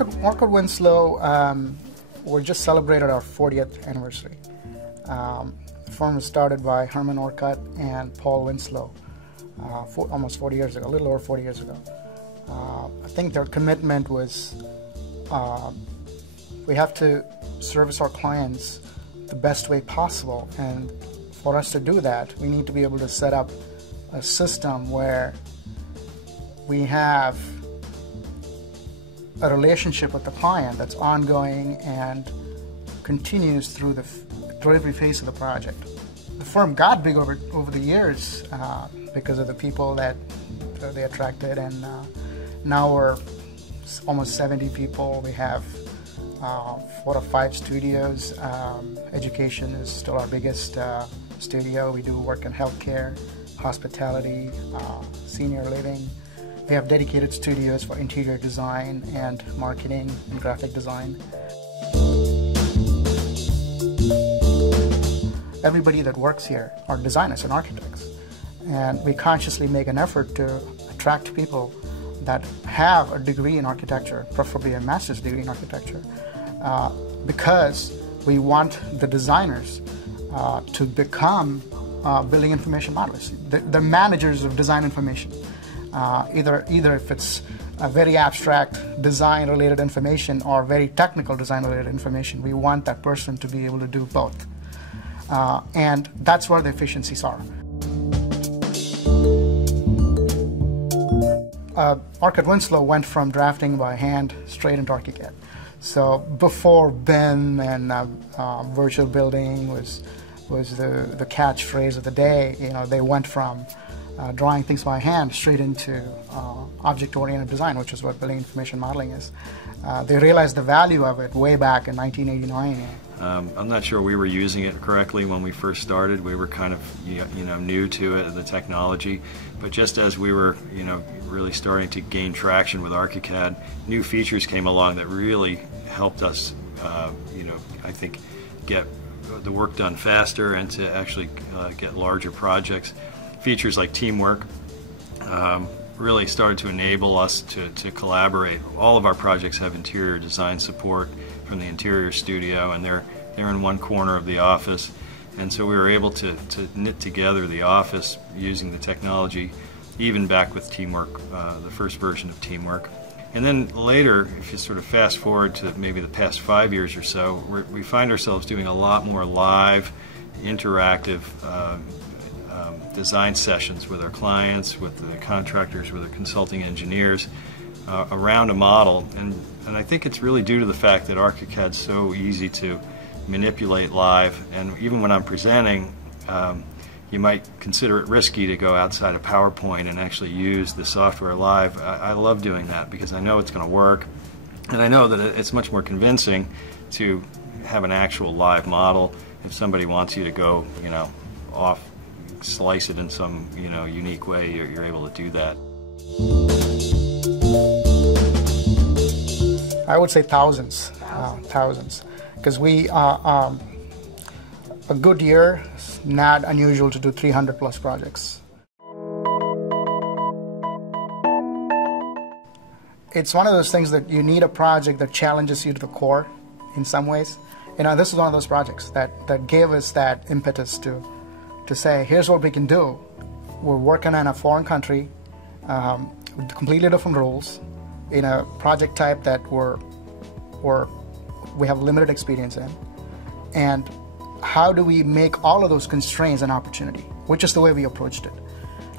Orcutt Winslow, we just celebrated our 40th anniversary. The firm was started by Herman Orcutt and Paul Winslow almost 40 years ago, a little over 40 years ago. I think their commitment was we have to service our clients the best way possible, and for us to do that, we need to be able to set up a system where we have a relationship with the client that's ongoing and continues through through every phase of the project. The firm got big over the years because of the people that they attracted, and now we're almost 70 people. We have 4 or 5 studios. Education is still our biggest studio. We do work in healthcare, hospitality, senior living. We have dedicated studios for interior design and marketing and graphic design. Everybody that works here are designers and architects, and we consciously make an effort to attract people that have a degree in architecture, preferably a master's degree in architecture, because we want the designers to become building information modelers, the managers of design information. Either if it's a very abstract design-related information or very technical design-related information, we want that person to be able to do both. And that's where the efficiencies are. Orcutt Winslow went from drafting by hand straight into ArchiCAD. So before BIM and virtual building was the catchphrase of the day, they went from drawing things by hand straight into object-oriented design, which is what building information modeling is. They realized the value of it way back in 1989. I'm not sure we were using it correctly when we first started. We were kind of new to it and the technology, but just as we were really starting to gain traction with ArchiCAD, new features came along that really helped us I think get the work done faster and to actually get larger projects. Features like teamwork really started to enable us to collaborate. All of our projects have interior design support from the interior studio, and they're in one corner of the office, and so we were able to knit together the office using the technology, even back with Teamwork, the first version of Teamwork. And then later, if you sort of fast forward to maybe the past 5 years or so, we find ourselves doing a lot more live, interactive design sessions with our clients, with the contractors, with the consulting engineers around a model. And I think it's really due to the fact that ArchiCAD's so easy to manipulate live, and even when I'm presenting, you might consider it risky to go outside of PowerPoint and actually use the software live. I love doing that because I know it's going to work, and I know that it's much more convincing to have an actual live model. If somebody wants you to go, off, slice it in some, unique way, you're able to do that. I would say thousands, because we a good year, it's not unusual to do 300 plus projects. It's one of those things that you need a project that challenges you to the core in some ways. This is one of those projects that gave us that impetus to say, here's what we can do. We're working in a foreign country with completely different rules, in a project type that we have limited experience in. And how do we make all of those constraints an opportunity, which is the way we approached it.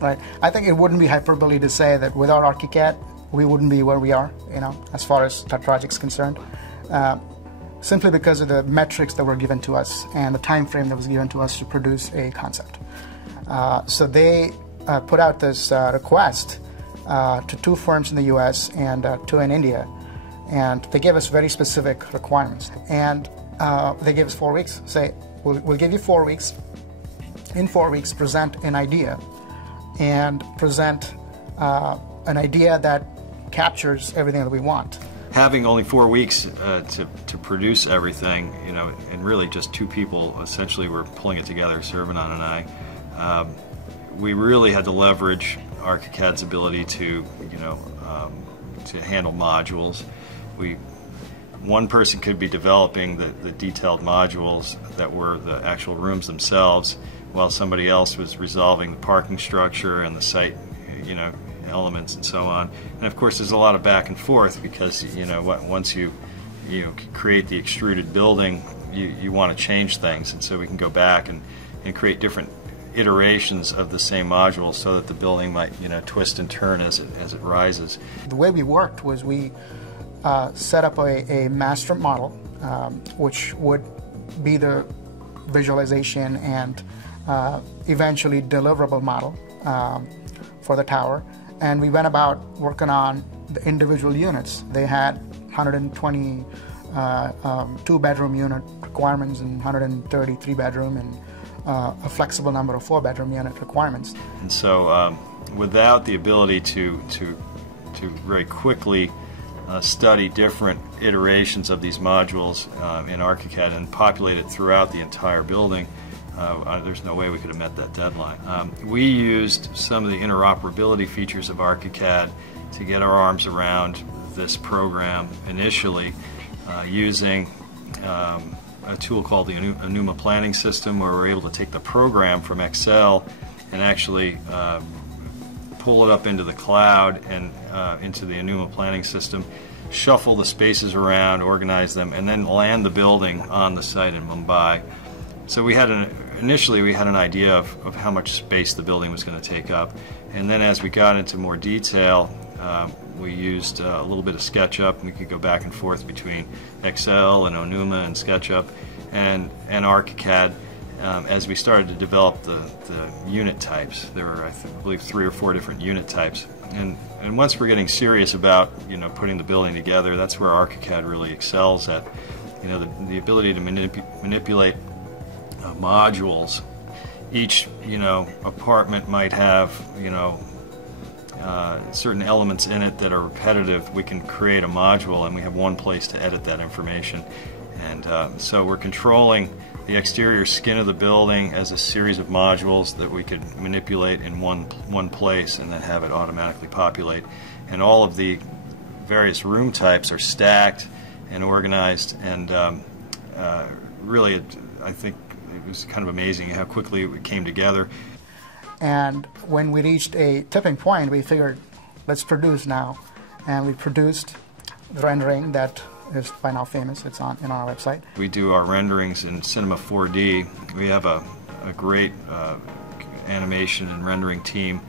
Right? I think it wouldn't be hyperbole to say that without ArchiCAD, we wouldn't be where we are, as far as that project's concerned. Simply because of the metrics that were given to us and the time frame that was given to us to produce a concept. So they put out this request to 2 firms in the US and 2 in India, and they gave us very specific requirements. And they gave us 4 weeks. Say, we'll give you 4 weeks. In 4 weeks, present an idea, and present an idea that captures everything that we want. Having only 4 weeks to produce everything, and really just 2 people essentially were pulling it together, Saravanan and I, we really had to leverage ArchiCAD's ability to handle modules, one person could be developing the detailed modules that were the actual rooms themselves, while somebody else was resolving the parking structure and the site, elements and so on. And of course, there's a lot of back and forth because once you create the extruded building, you want to change things, and so we can go back and create different iterations of the same module so that the building might twist and turn as it rises. The way we worked was we set up a master model, which would be the visualization and eventually deliverable model for the tower. And we went about working on the individual units. They had 120 two-bedroom unit requirements and 130 three-bedroom and a flexible number of four-bedroom unit requirements. And so without the ability to very quickly study different iterations of these modules in ArchiCAD and populate it throughout the entire building, there's no way we could have met that deadline. We used some of the interoperability features of ArchiCAD to get our arms around this program initially using a tool called the Enuma Planning System, where we're able to take the program from Excel and actually pull it up into the cloud and into the Enuma Planning System, shuffle the spaces around, organize them, and then land the building on the site in Mumbai. So initially we had an idea of how much space the building was going to take up, and then as we got into more detail, we used a little bit of SketchUp, and we could go back and forth between Excel and Enuma and SketchUp and ArchiCAD as we started to develop the unit types. There were, I believe, 3 or 4 different unit types. And once we're getting serious about putting the building together, that's where ArchiCAD really excels at. The ability to manipulate modules. Each apartment might have certain elements in it that are repetitive. We can create a module, and we have one place to edit that information. And so we're controlling the exterior skin of the building as a series of modules that we could manipulate in one place and then have it automatically populate. And all of the various room types are stacked and organized, and really, I think it was kind of amazing how quickly it came together. And when we reached a tipping point, we figured, let's produce now. And we produced the rendering that is by now famous. It's on our website. We do our renderings in Cinema 4D. We have a great animation and rendering team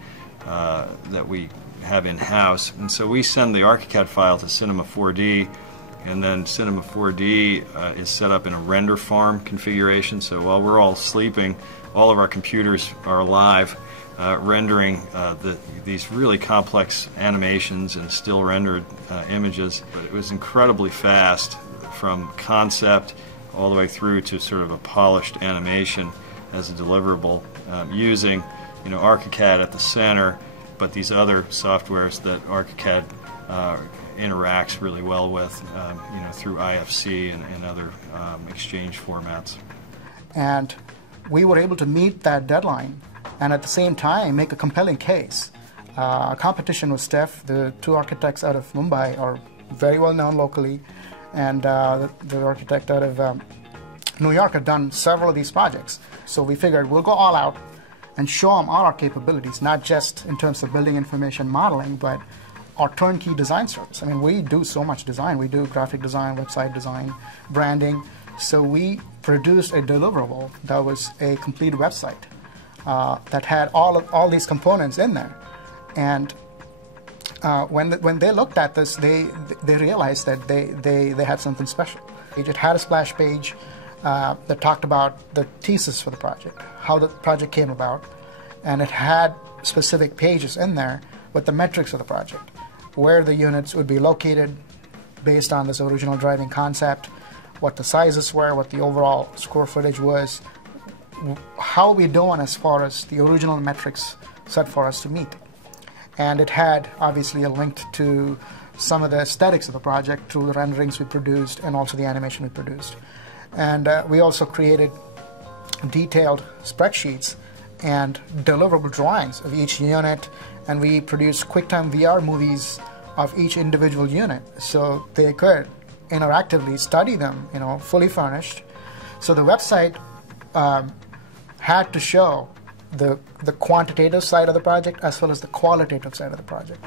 that we have in-house. And so we send the ArchiCAD file to Cinema 4D, and then Cinema 4D is set up in a render farm configuration. So while we're all sleeping, all of our computers are alive, rendering these really complex animations and still rendered images. But it was incredibly fast, from concept all the way through to sort of a polished animation as a deliverable, using ArchiCAD at the center, but these other softwares that ArchiCAD interacts really well with, through IFC and other exchange formats. And we were able to meet that deadline and at the same time make a compelling case. Competition was stiff. The 2 architects out of Mumbai are very well known locally, and the architect out of New York had done several of these projects. So we figured we'll go all out and show them all our capabilities, not just in terms of building information modeling, but our turnkey design service. I mean, we do so much design. We do graphic design, website design, branding. So we produced a deliverable that was a complete website that had all these components in there. And when they looked at this, they realized that they had something special. It had a splash page that talked about the thesis for the project, how the project came about, and it had specific pages in there with the metrics of the project, where the units would be located based on this original driving concept, what the sizes were, what the overall square footage was, how we're doing as far as the original metrics set for us to meet. And it had obviously a link to some of the aesthetics of the project through the renderings we produced and also the animation we produced. And we also created detailed spreadsheets and deliverable drawings of each unit, and we produced QuickTime VR movies of each individual unit, so they could interactively study them, fully furnished. So the website had to show the quantitative side of the project as well as the qualitative side of the project.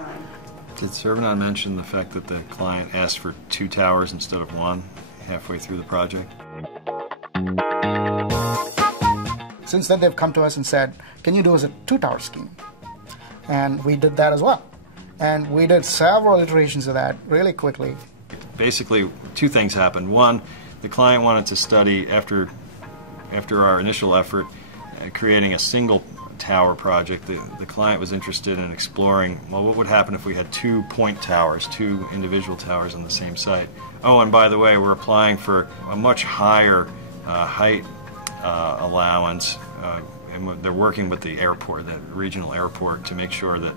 Did Saravanan mention the fact that the client asked for 2 towers instead of 1 halfway through the project? Since then, they've come to us and said, can you do us a 2-tower scheme? And we did that as well. And we did several iterations of that really quickly. Basically, 2 things happened. One, the client wanted to study, after our initial effort, creating a single tower project. The client was interested in exploring, well, what would happen if we had 2 point towers, 2 individual towers on the same site. Oh, and by the way, we're applying for a much higher height allowance, and they're working with the airport, the regional airport, to make sure that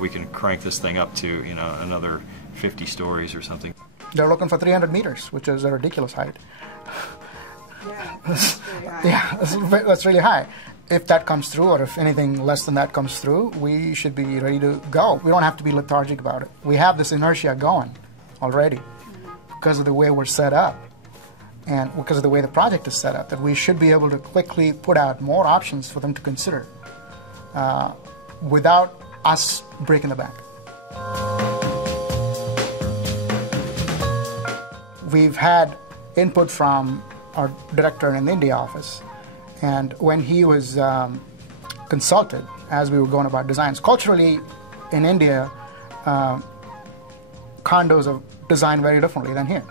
we can crank this thing up to another 50 stories or something. They're looking for 300 meters, which is a ridiculous height. Yeah, that's really high. If that comes through, or if anything less than that comes through, we should be ready to go. We don't have to be lethargic about it. We have this inertia going already because of the way we're set up and because of the way the project is set up, that we should be able to quickly put out more options for them to consider without us breaking the bank. We've had input from our director in the India office, and when he was consulted as we were going about designs, culturally in India, condos are designed very differently than here.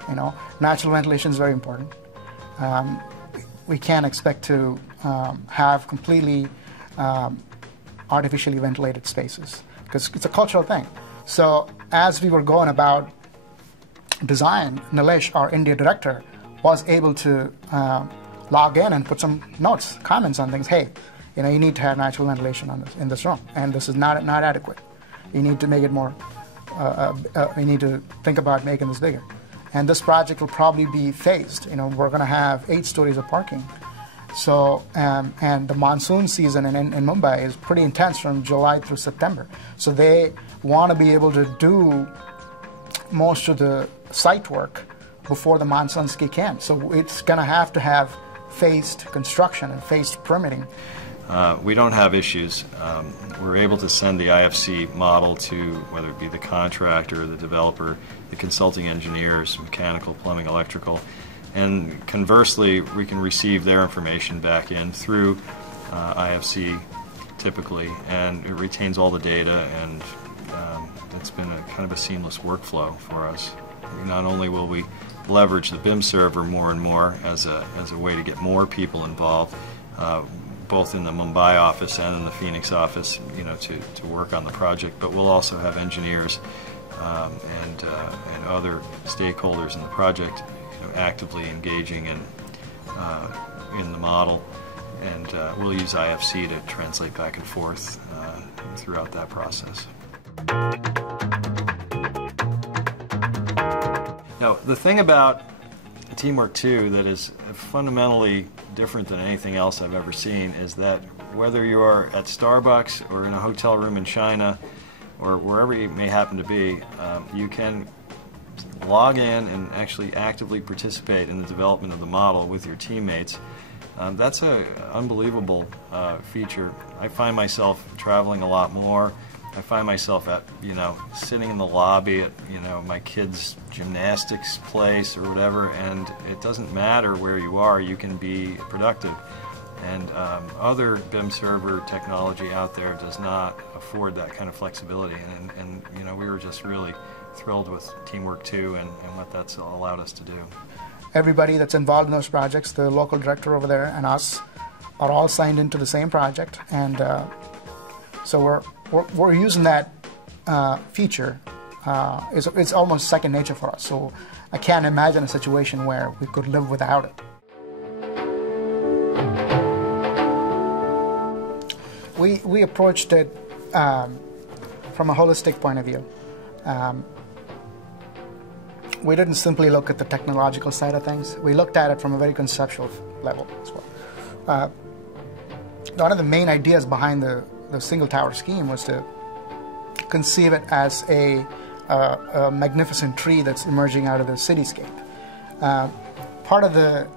Natural ventilation is very important. We can't expect to have completely artificially ventilated spaces because it's a cultural thing. So as we were going about design, Nilesh, our India director, was able to log in and put some notes, comments on things. Hey, you need to have natural ventilation in this room, and this is not adequate. You need to make it more. You need to think about making this bigger. And this project will probably be phased. We're going to have 8 stories of parking. So, and the monsoon season in Mumbai is pretty intense from July through September. So they want to be able to do most of the site work before the monsoons kick in. So it's going to have phased construction and phased permitting. We don't have issues. We're able to send the IFC model to, whether it be the contractor, the developer, the consulting engineers, mechanical, plumbing, electrical, and conversely, we can receive their information back in through IFC typically, and it retains all the data, and it's been a kind of a seamless workflow for us. Not only will we leverage the BIM server more and more as a way to get more people involved, both in the Mumbai office and in the Phoenix office, to work on the project, but we'll also have engineers and other stakeholders in the project actively engaging in the model, and we'll use IFC to translate back and forth throughout that process. Now, the thing about Teamwork 2 that is fundamentally different than anything else I've ever seen is that whether you're at Starbucks or in a hotel room in China or wherever you may happen to be, you can log in and actually actively participate in the development of the model with your teammates. That's an unbelievable feature. I find myself traveling a lot more. I find myself at, sitting in the lobby at, my kid's gymnastics place or whatever, and it doesn't matter where you are, you can be productive. And other BIM server technology out there does not afford that kind of flexibility, and we were just really thrilled with Teamwork 2 and what that's allowed us to do. Everybody that's involved in those projects, the local director over there and us, are all signed into the same project, and so we're using that feature. It's almost second nature for us, so I can't imagine a situation where we could live without it. We approached it from a holistic point of view. We didn't simply look at the technological side of things. We looked at it from a very conceptual level as well. One of the main ideas behind the single tower scheme was to conceive it as a a magnificent tree that's emerging out of the cityscape. Part of the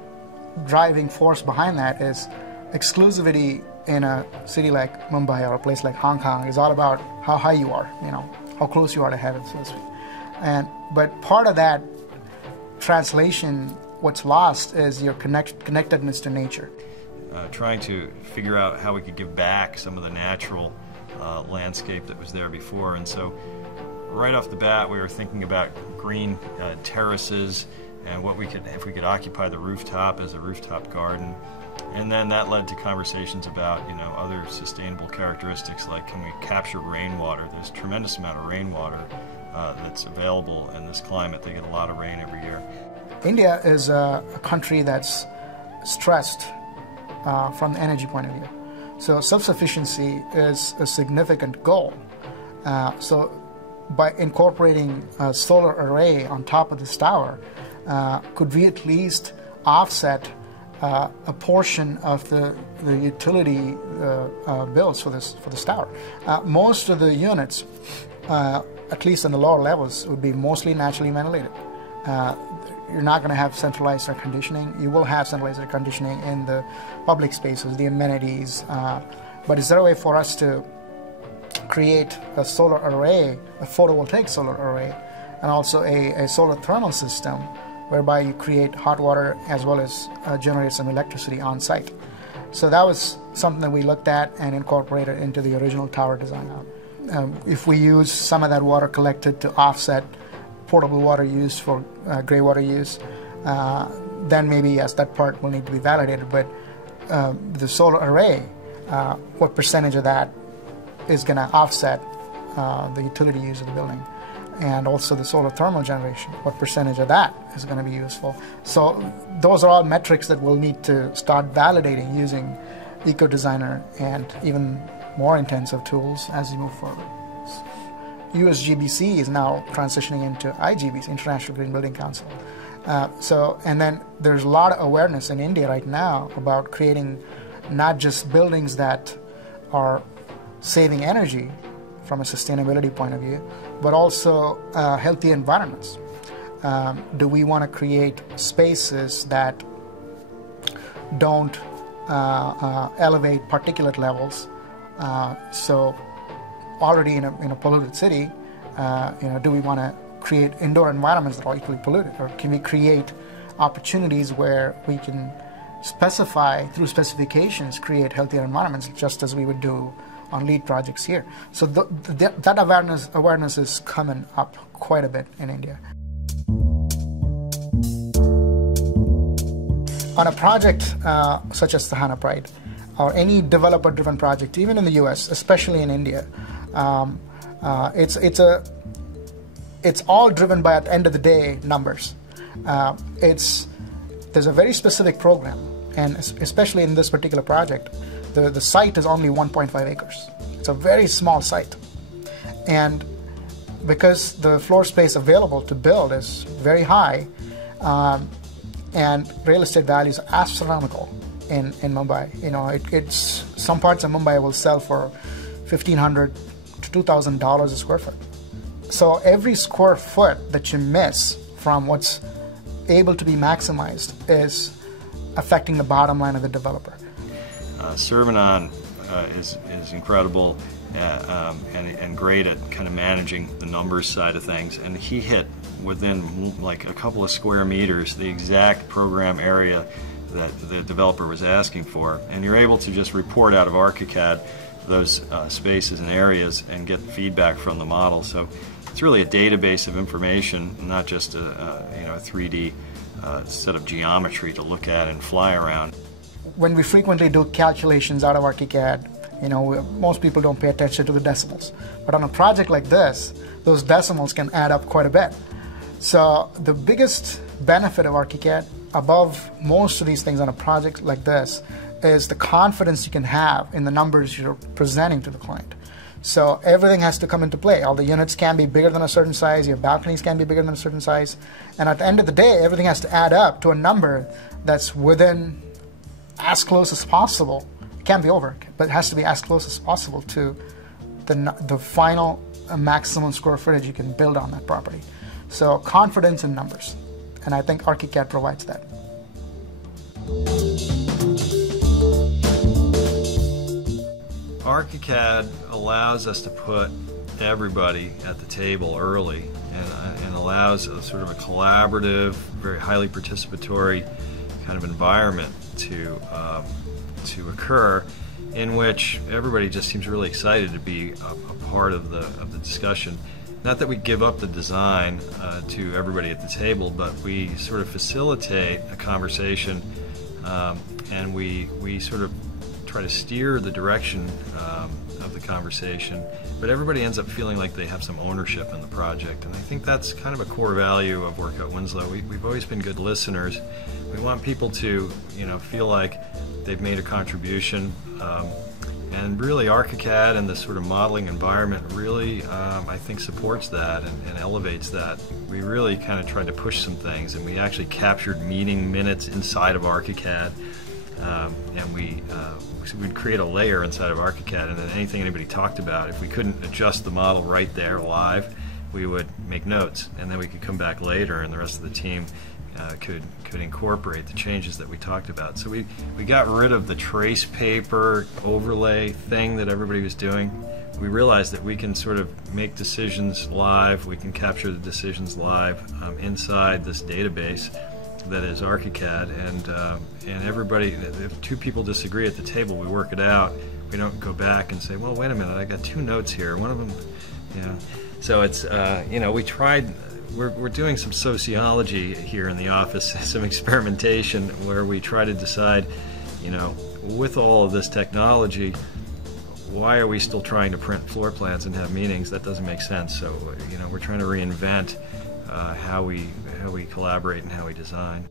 driving force behind that is exclusivity in a city like Mumbai or a place like Hong Kong is all about how high you are, how close you are to heaven, so to speak. But part of that translation, what's lost is your connectedness to nature. Trying to figure out how we could give back some of the natural landscape that was there before. And so right off the bat, we were thinking about green terraces and what we could, if we could occupy the rooftop as a rooftop garden. And then that led to conversations about, other sustainable characteristics, like can we capture rainwater? There's a tremendous amount of rainwater that's available in this climate. They get a lot of rain every year. India is a country that's stressed from the energy point of view. So self-sufficiency is a significant goal. So by incorporating a solar array on top of this tower, could we at least offset a portion of the utility bills for this tower? Most of the units, at least in the lower levels, would be mostly naturally ventilated. You're not going to have centralized air conditioning. You will have centralized air conditioning in the public spaces, the amenities. But is there a way for us to create a solar array, a photovoltaic solar array, and also a solar thermal system whereby you create hot water as well as generate some electricity on site? So that was something that we looked at and incorporated into the original tower design. If we use some of that water collected to offset potable water use for gray water use, then maybe yes, that part will need to be validated. But the solar array, what percentage of that is going to offset the utility use of the building? And also the solar thermal generation, what percentage of that is going to be useful? So those are all metrics that we'll need to start validating using eco-designer and even more intensive tools as we move forward. USGBC is now transitioning into IGBC, International Green Building Council. And then there's a lot of awareness in India right now about creating not just buildings that are saving energy from a sustainability point of view, but also healthy environments. Do we want to create spaces that don't elevate particulate levels? So already in a polluted city, do we want to create indoor environments that are equally polluted? Or can we create opportunities where we can specify, through specifications, create healthier environments, just as we would do on LEED projects here? So that awareness is coming up quite a bit in India. On a project such as Sahana Pride, or any developer-driven project, even in the US, especially in India, it's all driven by, at the end of the day, numbers. There's a very specific program, and especially in this particular project, the site is only 1.5 acres. It's a very small site. And because the floor space available to build is very high, and real estate values are astronomical in Mumbai. It's some parts of Mumbai will sell for $1,500 to $2,000 a square foot. So every square foot that you miss from what's able to be maximized is affecting the bottom line of the developer. Saravanan is incredible and great at kind of managing the numbers side of things, and he hit within like a couple of square meters the exact program area that the developer was asking for, and you're able to just report out of ArchiCAD those spaces and areas and get feedback from the model. So it's really a database of information, not just a 3D set of geometry to look at and fly around. When we frequently do calculations out of ArchiCAD, most people don't pay attention to the decimals. But on a project like this, those decimals can add up quite a bit. So the biggest benefit of ArchiCAD, above most of these things on a project like this, is the confidence you can have in the numbers you're presenting to the client. So everything has to come into play. All the units can be bigger than a certain size, your balconies can be bigger than a certain size, and at the end of the day, everything has to add up to a number that's within as close as possible. It can't be over, but it has to be as close as possible to the final maximum square footage you can build on that property. So confidence in numbers, and I think ArchiCAD provides that. ArchiCAD allows us to put everybody at the table early, and allows a sort of a collaborative, very highly participatory kind of environment to occur, in which everybody just seems really excited to be a part of the discussion. Not that we give up the design to everybody at the table, but we sort of facilitate a conversation, and we sort of try to steer the direction of the conversation, but everybody ends up feeling like they have some ownership in the project, and I think that's kind of a core value of Orcutt Winslow. We've always been good listeners. We want people to, feel like they've made a contribution, and really ArchiCAD and this sort of modeling environment really, I think, supports that and elevates that. We really kind of tried to push some things, and we actually captured meeting minutes inside of ArchiCAD, and we'd create a layer inside of ArchiCAD, and then anything anybody talked about, if we couldn't adjust the model right there live, we would make notes, and then we could come back later, and the rest of the team could incorporate the changes that we talked about. So we got rid of the trace paper overlay thing that everybody was doing. We realized that we can sort of make decisions live, we can capture the decisions live inside this database that is ArchiCAD, and everybody, if two people disagree at the table, we work it out. We don't go back and say, well, wait a minute, I got two notes here, one of them, So it's, we tried, we're doing some sociology here in the office, some experimentation where we try to decide, with all of this technology, why are we still trying to print floor plans and have meetings? That doesn't make sense. So, we're trying to reinvent how we collaborate and how we design.